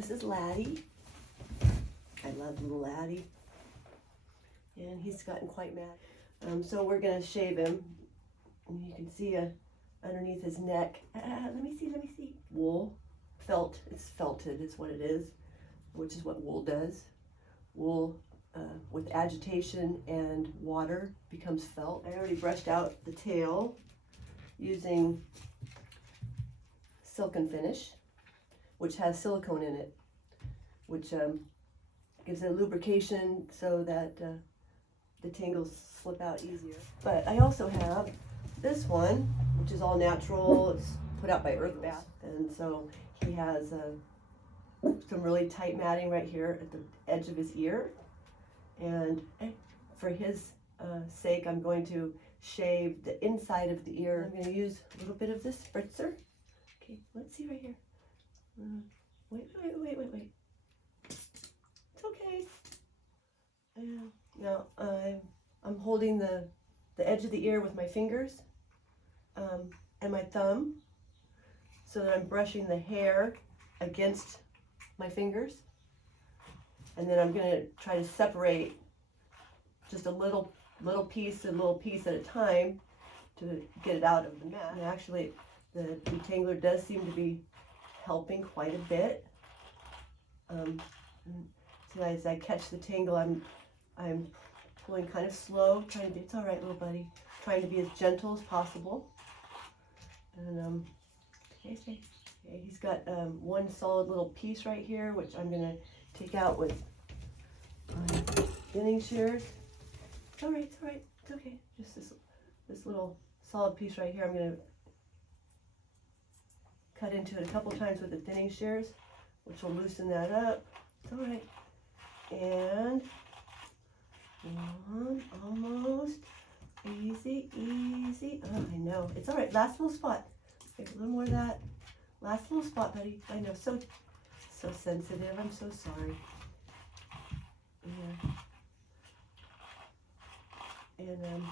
this is Laddie. I love little Laddie. And he's gotten quite mad. So we're gonna shave him. And you can see underneath his neck. Let me see. Wool, felt, it's felted is what it is, which is what wool does. Wool with agitation and water becomes felt. I already brushed out the tail using Silk and Finish, which has silicone in it, which gives it lubrication so that the tangles slip out easier. But I also have this one, which is all natural. It's put out by Earth Bath, and so he has some really tight matting right here at the edge of his ear. And for his sake, I'm going to shave the inside of the ear. I'm going to use a little bit of this spritzer. Okay, let's see right here. Wait. It's okay. Now I'm holding the edge of the ear with my fingers and my thumb, so that I'm brushing the hair against my fingers. And then I'm going to try to separate just a little piece at a time to get it out of the mat. And actually, the detangler does seem to be helping quite a bit. So as I catch the tangle, I'm pulling kind of slow, trying to be, it's all right, little buddy, trying to be as gentle as possible. And okay, he's got one solid little piece right here, which I'm going to take out with thinning shears. It's all right, it's okay. Just this little solid piece right here, I'm going to cut into it a couple times with the thinning shears, which will loosen that up. It's all right. And one, almost. Easy. Oh, I know. It's all right. Last little spot. Take a little more of that. Last little spot, buddy. I know. So sensitive. I'm so sorry. Yeah. And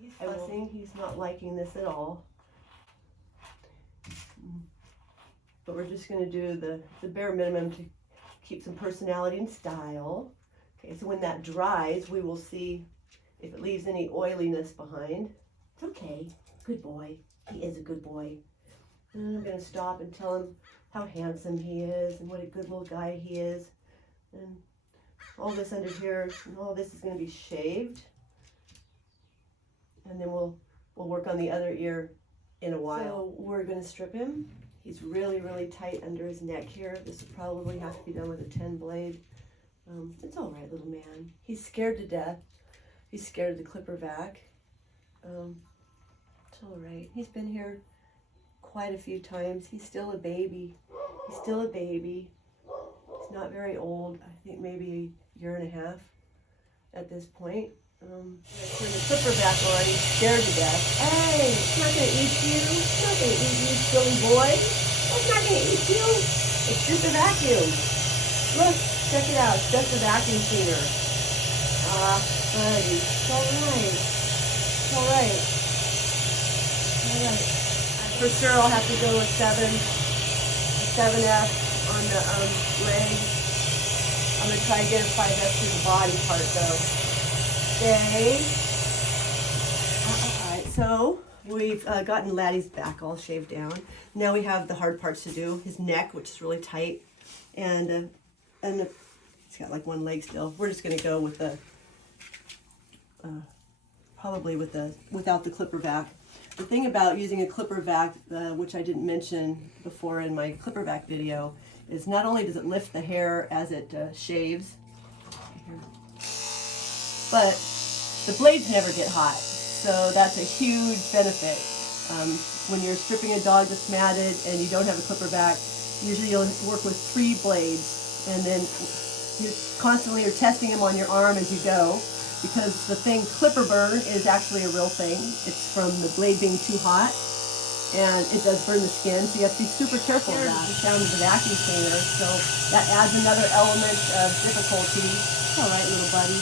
he's fussing. He's not liking this at all. But we're just going to do the bare minimum to keep some personality and style. Okay, so when that dries, we will see if it leaves any oiliness behind. It's okay. Good boy. He is a good boy. And I'm going to stop and tell him how handsome he is and what a good little guy he is. And all this under here, and all this is going to be shaved. And then we'll work on the other ear in a while. So we're going to strip him. He's really, really tight under his neck here. This will probably have to be done with a 10 blade. It's all right, little man. He's scared to death. He's scared of the clipper vac. It's all right. He's been here quite a few times. He's still a baby. He's not very old. I think maybe a year and a half at this point. Turn the clipper back on. He's scared to death. Hey, it's not going to eat you. It's not going to eat you, silly boy. It's not going to eat you. It's just a vacuum. Look, check it out. It's just a vacuum cleaner. Buddy. It's all right. It's all right. All right. For sure, I'll have to go with 7F on the leg. I'm going to try to get a 5F to the body part, though. Okay. All right, so we've gotten Laddie's back all shaved down. Now we have the hard parts to do. His neck, which is really tight, and he's got like one leg still. We're just going to go with the probably without the clipper vac. The thing about using a clipper vac, which I didn't mention before in my clipper vac video, is not only does it lift the hair as it shaves, but the blades never get hot, so that's a huge benefit. When you're stripping a dog that's matted and you don't have a clipper vac, usually you'll work with 3 blades, and then you constantly are testing them on your arm as you go, because the thing clipper burn is actually a real thing. It's from the blade being too hot, and it does burn the skin, so you have to be super careful of that. The sound of the vacuum cleaner, so that adds another element of difficulty. It's all right, little buddy.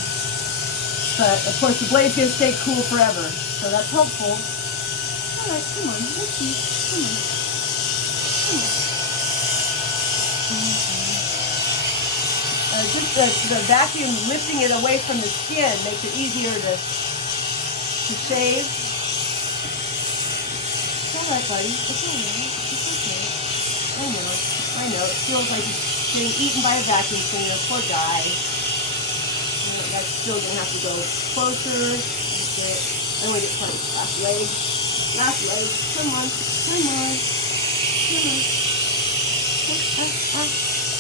But of course the blade's going to stay cool forever, so that's helpful. All right, come on, let's see. Come on. just the vacuum lifting it away from the skin makes it easier to shave. It's all right, buddy. It's all right. It's okay. I know. It feels like he's getting eaten by a vacuum cleaner. Poor guy. That's still going to have to go closer. That's it. I want to get part of his last leg. Last leg. Come on. Come on. Come on.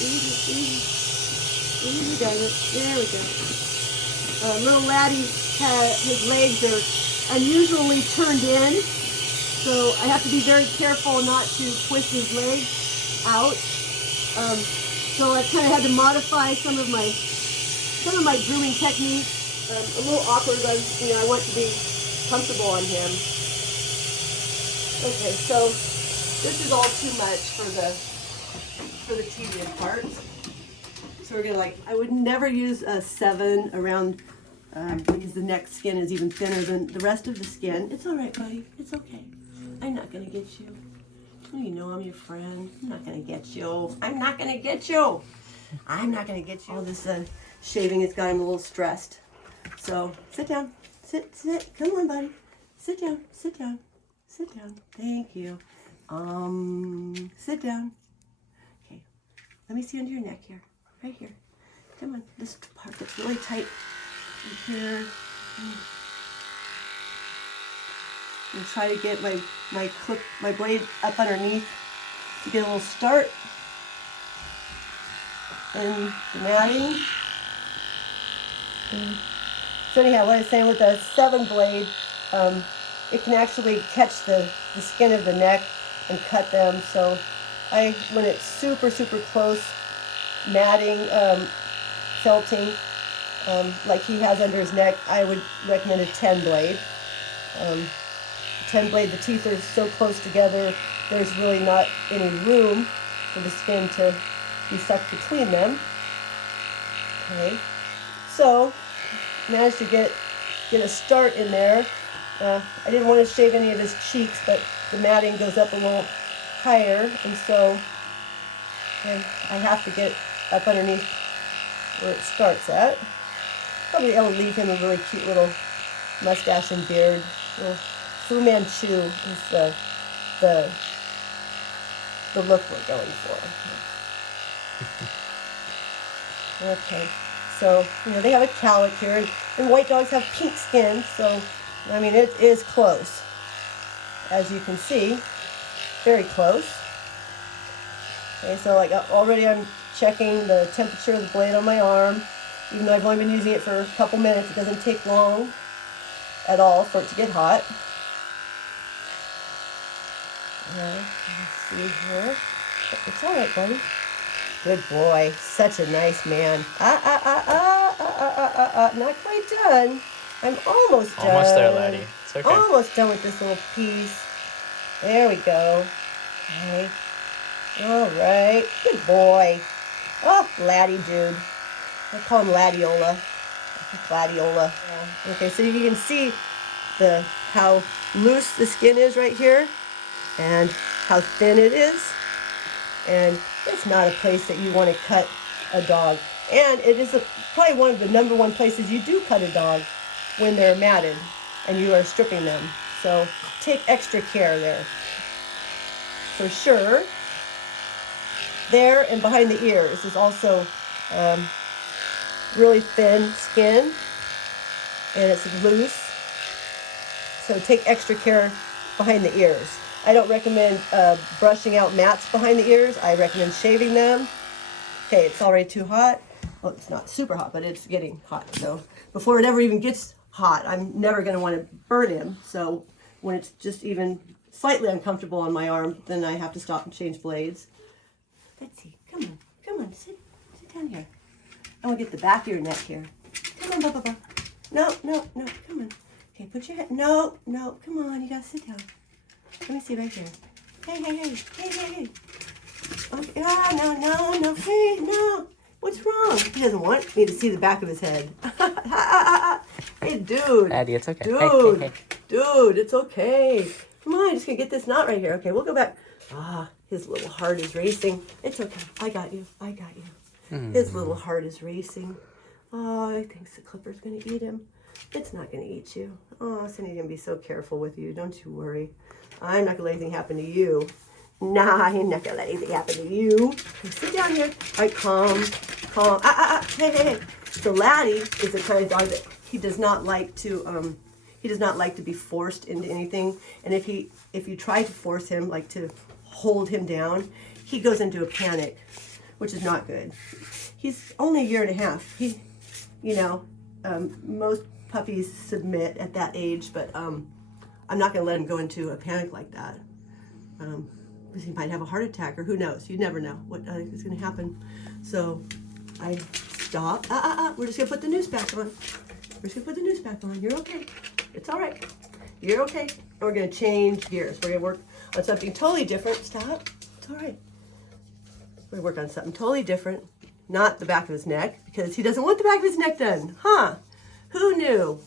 Easy. Easy does it. There we go. Little laddie, his legs are unusually turned in, so I have to be very careful not to twist his legs out. So I kind of had to modify some of my grooming techniques. A little awkward, but I want to be comfortable on him. Okay, so this is all too much for the tedious part. So we're gonna I would never use a 7 around because the neck skin is even thinner than the rest of the skin. It's all right, buddy. It's okay. I'm not gonna get you. You know I'm your friend. I'm not gonna get you. I'm not gonna get you. I'm not gonna get you. All this shaving has got him a little stressed. So sit down. Sit. Come on, buddy. Sit down. Sit down. Sit down. Thank you. Sit down. Okay. Let me see under your neck here. Right here. Come on. This part that's really tight. Right here. And try to get my blade up underneath to get a little start. And the matting. So anyhow, what I was saying with the 7 blade, it can actually catch the skin of the neck and cut them. So when it's super close, matting, felting, like he has under his neck, I would recommend a 10 blade. 10 blade, the teeth are so close together, there's really not any room for the skin to be sucked between them. Okay, so managed to get a start in there. I didn't want to shave any of his cheeks, but the matting goes up a little higher, and so I have to get up underneath where it starts at. Probably I'll leave him a really cute little mustache and beard. Little Fu Manchu is the look we're going for. Okay, so they have a cowlick here, and white dogs have pink skin, so I mean it is close, as you can see, very close. Okay, so already I'm checking the temperature of the blade on my arm. Even though I've only been using it for a couple minutes, it doesn't take long at all for it to get hot. Let's see here. It's all right, buddy. Good boy. Such a nice man. Not quite done. I'm almost done. Almost there, laddie. It's okay. Almost done with this little piece. There we go. Okay. All right. Good boy. Oh, laddie dude. I call him Ladiola. Gladiola. Yeah. Okay, so you can see how loose the skin is right here and how thin it is. And it's not a place that you want to cut a dog. And it is probably one of the number one places you do cut a dog when they're matted and you are stripping them. So take extra care there. For sure. There and behind the ears is also really thin skin, and it's loose, so take extra care behind the ears. I don't recommend brushing out mats behind the ears. I recommend shaving them. Okay, it's already too hot. Well, it's not super hot, but it's getting hot. So before it ever even gets hot, I'm never going to want to burn him. So when it's just even slightly uncomfortable on my arm, then I have to stop and change blades. Betsy, come on, sit down here. I want to get the back of your neck here. Come on, Bubba. No, come on. Okay, put your head. No, come on, you gotta sit down. Let me see right here. Hey. Okay, no. Hey, no. What's wrong? He doesn't want me to see the back of his head. Hey, dude. Laddie, it's okay. Dude, hey. Dude, it's okay. Come on, just gonna get this knot right here. Okay, we'll go back. His little heart is racing. It's okay. I got you. His little heart is racing. Oh, I think the clipper's going to eat him. It's not going to eat you. Oh, Cindy's going to be so careful with you. Don't you worry. I'm not going to let anything happen to you. Nah, I'm not going to let anything happen to you. Okay, sit down here. All right, calm, calm. Hey, hey, hey. So Laddie is the kind of dog that he does not like to be forced into anything. And if you try to force him, like to hold him down, he goes into a panic, which is not good. He's only a year and a half. Most puppies submit at that age, but I'm not going to let him go into a panic like that. Because he might have a heart attack, or who knows? You never know what is going to happen. So I stop. We're just going to put the noose back on. We're just going to put the noose back on. You're okay. It's all right. You're okay. And we're going to change gears. We're going to work on something totally different. Stop. It's all right. We're going to work on something totally different. Not the back of his neck, because he doesn't want the back of his neck done. Huh? Who knew?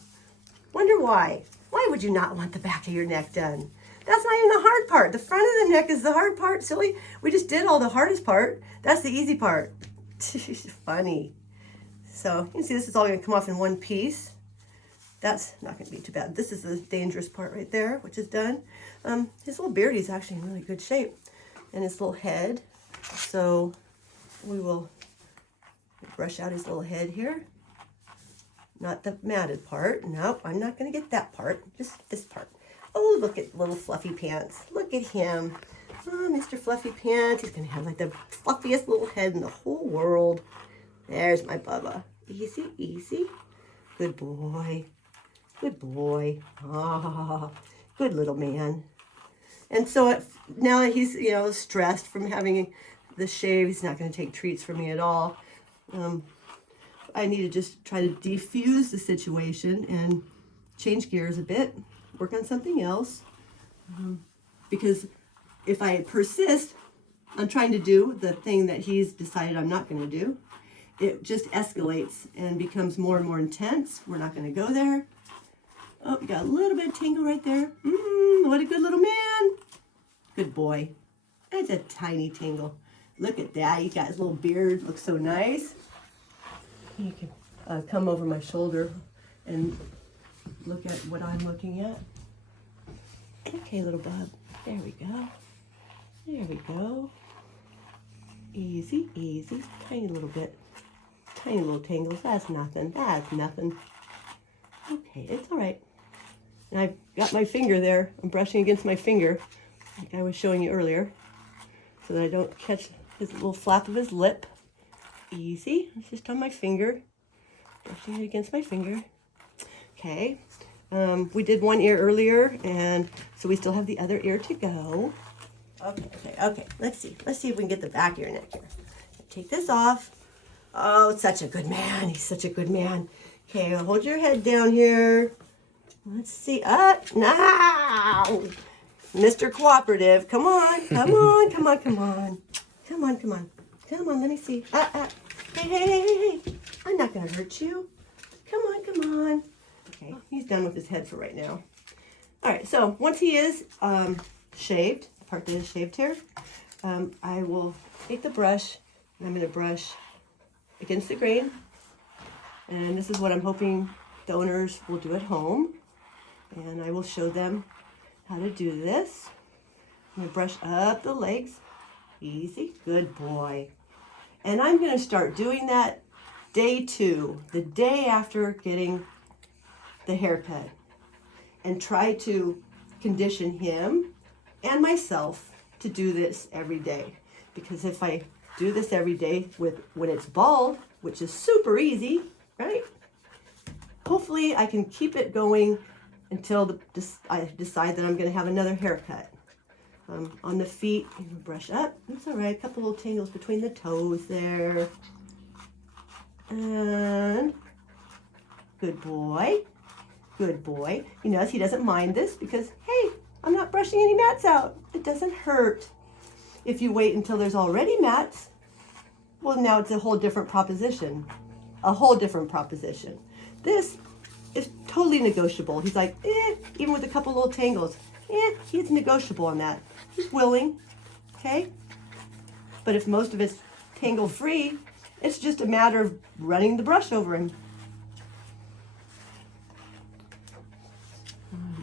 Wonder why. Why would you not want the back of your neck done? That's not even the hard part. The front of the neck is the hard part, silly. We just did all the hardest part. That's the easy part. Funny. So you can see this is all going to come off in one piece. That's not going to be too bad. This is the dangerous part right there, which is done. His little beard is actually in really good shape. And his little head. So we will brush out his little head here. Not the matted part. Nope, I'm not going to get that part. Just this part. Oh, look at little Fluffy Pants. Look at him. Oh, Mr. Fluffy Pants. He's going to have like the fluffiest little head in the whole world. There's my Bubba. Easy, easy. Good boy. Good boy. Ah, good little man. And so now that he's, stressed from having the shave, he's not going to take treats from me at all. I need to just try to defuse the situation and change gears a bit, work on something else. Because if I persist on trying to do the thing that he's decided I'm not going to do, it just escalates and becomes more and more intense. We're not going to go there. Oh, you got a little bit of tingle right there. What a good little man. Good boy. That's a tiny tingle. Look at that. He got his little beard. Looks so nice. You can come over my shoulder and look at what I'm looking at. Okay, little bub. There we go. There we go. Easy, easy. Tiny little bit. Tiny little tingles. That's nothing. That's nothing. Okay, it's all right. And I've got my finger there. I'm brushing against my finger, like I was showing you earlier, so that I don't catch his little flap of his lip. Easy. It's just on my finger. Brushing it against my finger. Okay. We did one ear earlier, and so we still have the other ear to go. Okay. Let's see if we can get the back of your neck here. Take this off. Oh, such a good man. He's such a good man. Okay, hold your head down here. Let's see. Now. Mr. Cooperative. Come on. Come on. Let me see. Hey. I'm not going to hurt you. Come on. Okay, he's done with his head for right now. All right, so once he is shaved, the part that is shaved here, I will take the brush, and I'm going to brush against the grain. And this is what I'm hoping the owners will do at home. And I will show them how to do this. I'm going to brush up the legs. Easy. Good boy. And I'm going to start doing that day 2, the day after getting the haircut. And try to condition him and myself to do this every day. Because if I do this every day when it's bald, which is super easy, right? Hopefully I can keep it going until I decide that I'm going to have another haircut. On the feet, brush up. That's all right. A couple little tangles between the toes there. And good boy. Good boy. You notice he doesn't mind this because, hey, I'm not brushing any mats out. It doesn't hurt. If you wait until there's already mats, well, now it's a whole different proposition. This is totally negotiable. He's like, even with a couple little tangles, he's negotiable on that. He's willing, okay? But if most of it's tangle-free, It's just a matter of running the brush over him.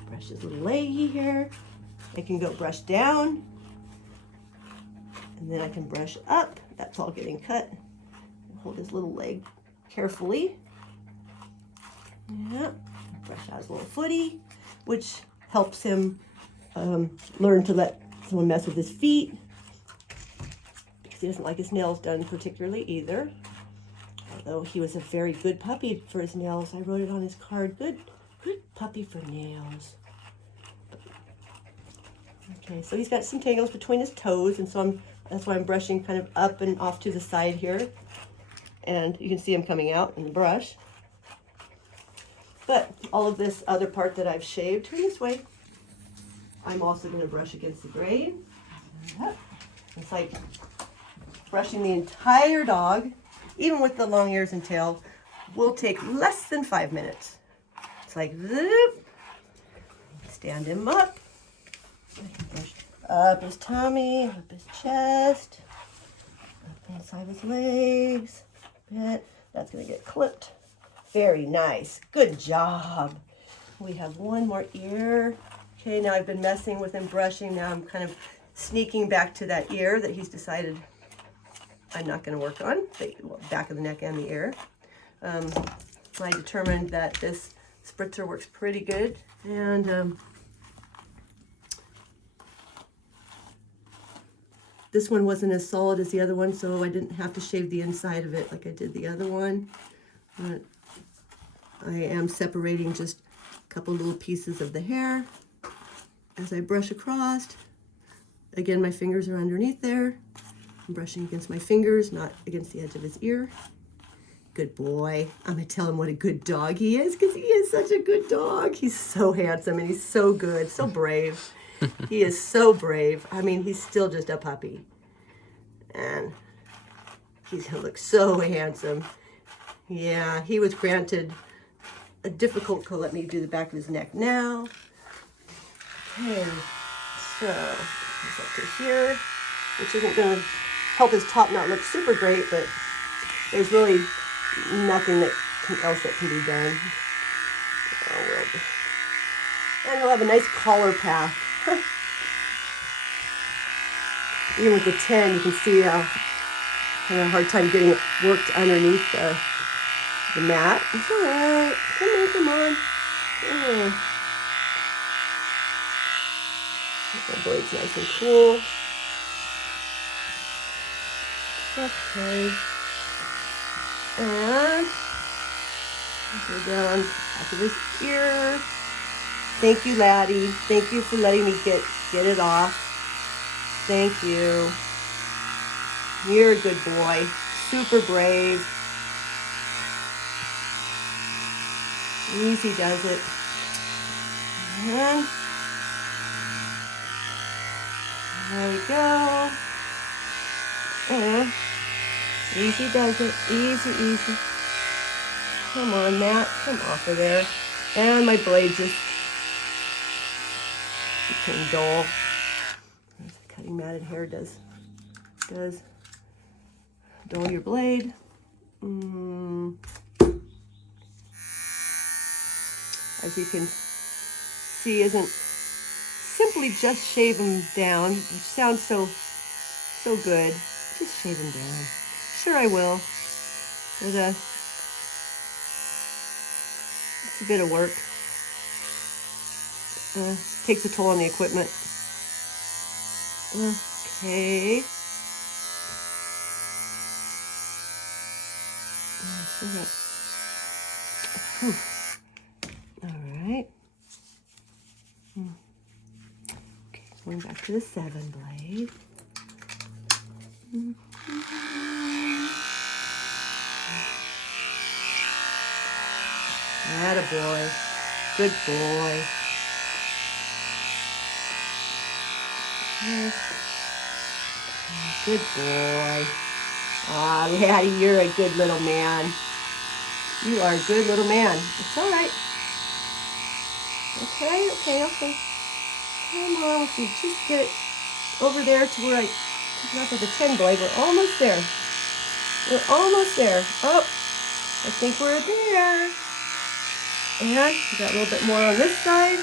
Brush his little leggy here. I can go brush down, and then I can brush up. That's all getting cut. Hold his little leg carefully. Yeah, brush out his little footy, which helps him learn to let someone mess with his feet, because he doesn't like his nails done particularly either. Although he was a very good puppy for his nails. I wrote it on his card, good puppy for nails. Okay, so he's got some tangles between his toes, and so that's why I'm brushing kind of up and off to the side here. And you can see him coming out in the brush. But all of this other part that I've shaved, turn this way, I'm also going to brush against the grain. It's like brushing the entire dog, even with the long ears and tail, will take less than 5 minutes. It's like, zip. Stand him up. Brush up his tummy, up his chest, up inside his legs. That's going to get clipped. Very nice. Good job. We have one more ear. Okay, now I've been messing with him, brushing. Now I'm kind of sneaking back to that ear that he's decided I'm not going to work on, the back of the neck and the ear. I determined that this spritzer works pretty good, and this one wasn't as solid as the other one, so I didn't have to shave the inside of it like I did the other one. But I am separating just a couple little pieces of the hair as I brush across. Again, my fingers are underneath there. I'm brushing against my fingers, not against the edge of his ear. Good boy. I'm going to tell him what a good dog he is, because he is such a good dog. He's so handsome and he's so good, so brave. He is so brave. I mean, he's still just a puppy. And he's going to look so handsome. Yeah, he was granted a difficult coat. Let me do the back of his neck now. Okay, so he's up to here, which isn't going to help his top knot look super great, but there's really nothing else that can be done. Oh, well. And he'll have a nice collar path. Even with the 10, you can see how I have a hard time getting it worked underneath the mat. It's all right. Come on. Yeah. The blade's nice and cool. Okay. And go down back of his ear. Thank you, Laddie. Thank you for letting me get it off. Thank you. You're a good boy. Super brave. Easy does it. And there we go. And easy does it. Easy. Come on, Matt. Come off of there. And my blade just became dull. As cutting matted hair does dull your blade. As you can see, isn't simply just shave him down, which sounds so good. Just shave him down. Sure, I will. But it's a bit of work. Takes a toll on the equipment. Okay. All right. Okay, going back to the 7 blade. Attaboy. Good boy. Good boy. Ah, Laddie, you're a good little man. You are a good little man. It's all right. Okay. Come on, if you just get it over there to where I took it off with the 10 blade, we're almost there. We're almost there. Oh, I think we're there. And we got a little bit more on this side.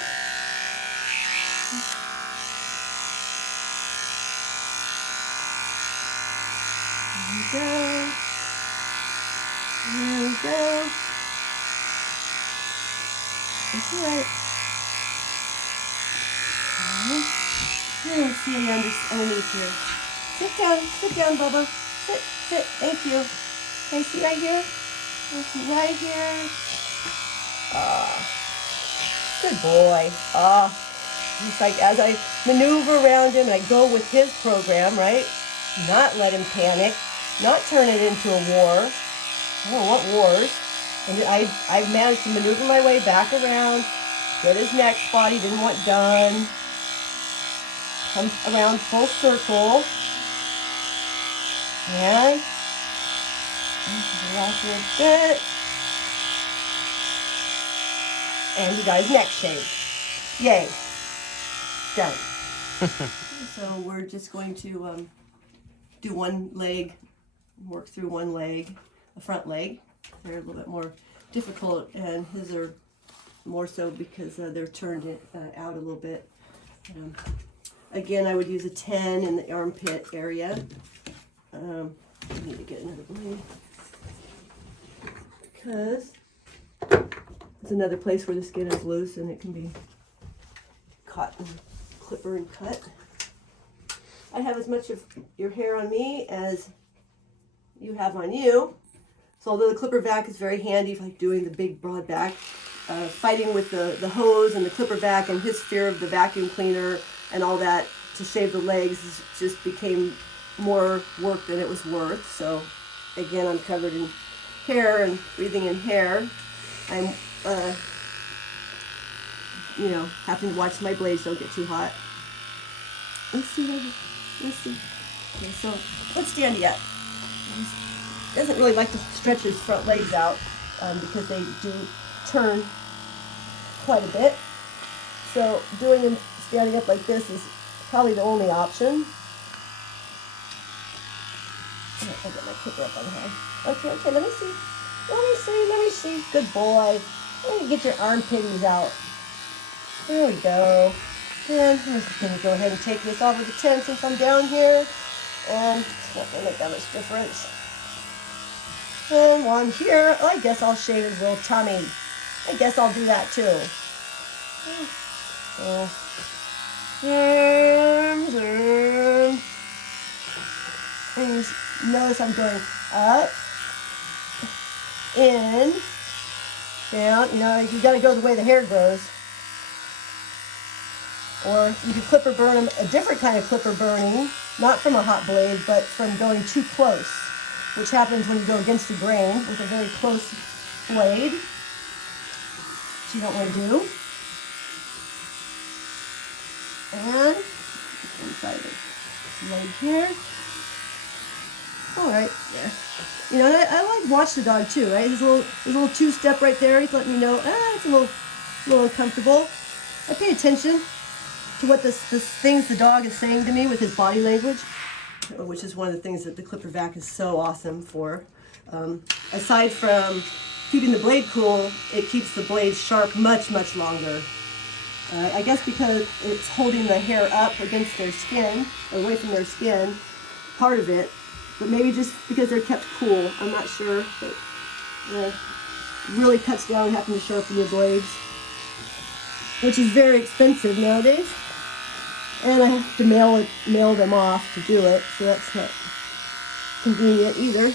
There we go. There we go. That's right. Let's see underneath here. Sit down, Bubba. Sit. Thank you. Can I see right here? See right here. Good boy. It's like as I maneuver around him and I go with his program, right? Not let him panic, not turn it into a war. I don't want wars. And I've managed to maneuver my way back around, get his neck spot he didn't want done. Come around full circle. And the last little bit. And you got his neck shaved. Yay. Done. So we're just going to do one leg, work through one leg, the front leg. They're a little bit more difficult, and his are more so because they're turned out a little bit. Again, I would use a 10 in the armpit area. I need to get another blade because it's another place where the skin is loose and it can be caught and clipper and cut. I have as much of your hair on me as you have on you. So although the clipper vac is very handy for like doing the big broad back, fighting with the hose and the clipper vac and his fear of the vacuum cleaner and all that to shave the legs just became more work than it was worth. So again, I'm covered in hair and breathing in hair. I'm having to watch my blades don't get too hot. Let's see. Okay, so let's stand you up. He doesn't really like to stretch his front legs out because they do turn quite a bit. So doing him standing up like this is probably the only option. I'll get my clipper up on the head. Okay, let me see. Good boy. Let me get your armpitties out. There we go. And I'm just going to go ahead and take this off with the 10 since I'm down here. And it's not going to make that much difference. And while I'm here, I guess I'll shave his little tummy. I guess I'll do that too. So, and just notice I'm going up, in, down. You got to go the way the hair grows. Or you can clipper burn them, a different kind of clipper burning, not from a hot blade, but from going too close, which happens when you go against the grain with a very close blade, which you don't want to do. And inside the blade here. All right, there. And I like watch the dog too, right? His little two-step right there. He's letting me know, it's a little uncomfortable. I pay attention to what the things the dog is saying to me with his body language, which is one of the things that the clipper vac is so awesome for. Aside from keeping the blade cool, it keeps the blades sharp much, much longer. I guess because it's holding the hair up against their skin, away from their skin, part of it, but maybe just because they're kept cool. I'm not sure, but really cuts down having to sharpen your blades, which is very expensive nowadays. And I have to mail them off to do it, so that's not convenient either.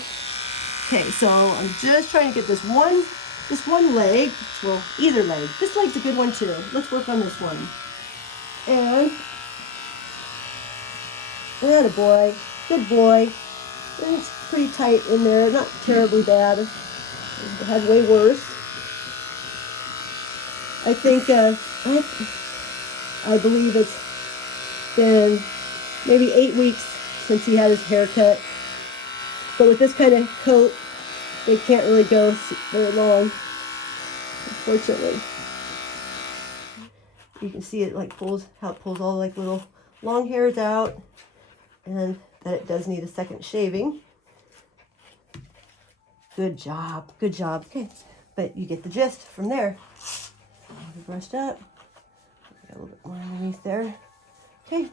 Okay, so I'm just trying to get this one leg, well, either leg. This leg's a good one too. Let's work on this one. And attaboy, good boy. And it's pretty tight in there, not terribly bad. I've had way worse. I think I believe it's been maybe 8 weeks since he had his hair cut. But with this kind of coat, they can't really go very long, unfortunately. You can see it how it pulls all like little long hairs out, and that it does need a second shaving. Good job. Good job. Okay. But you get the gist from there. Brushed up. Got a little bit more underneath there. Okay.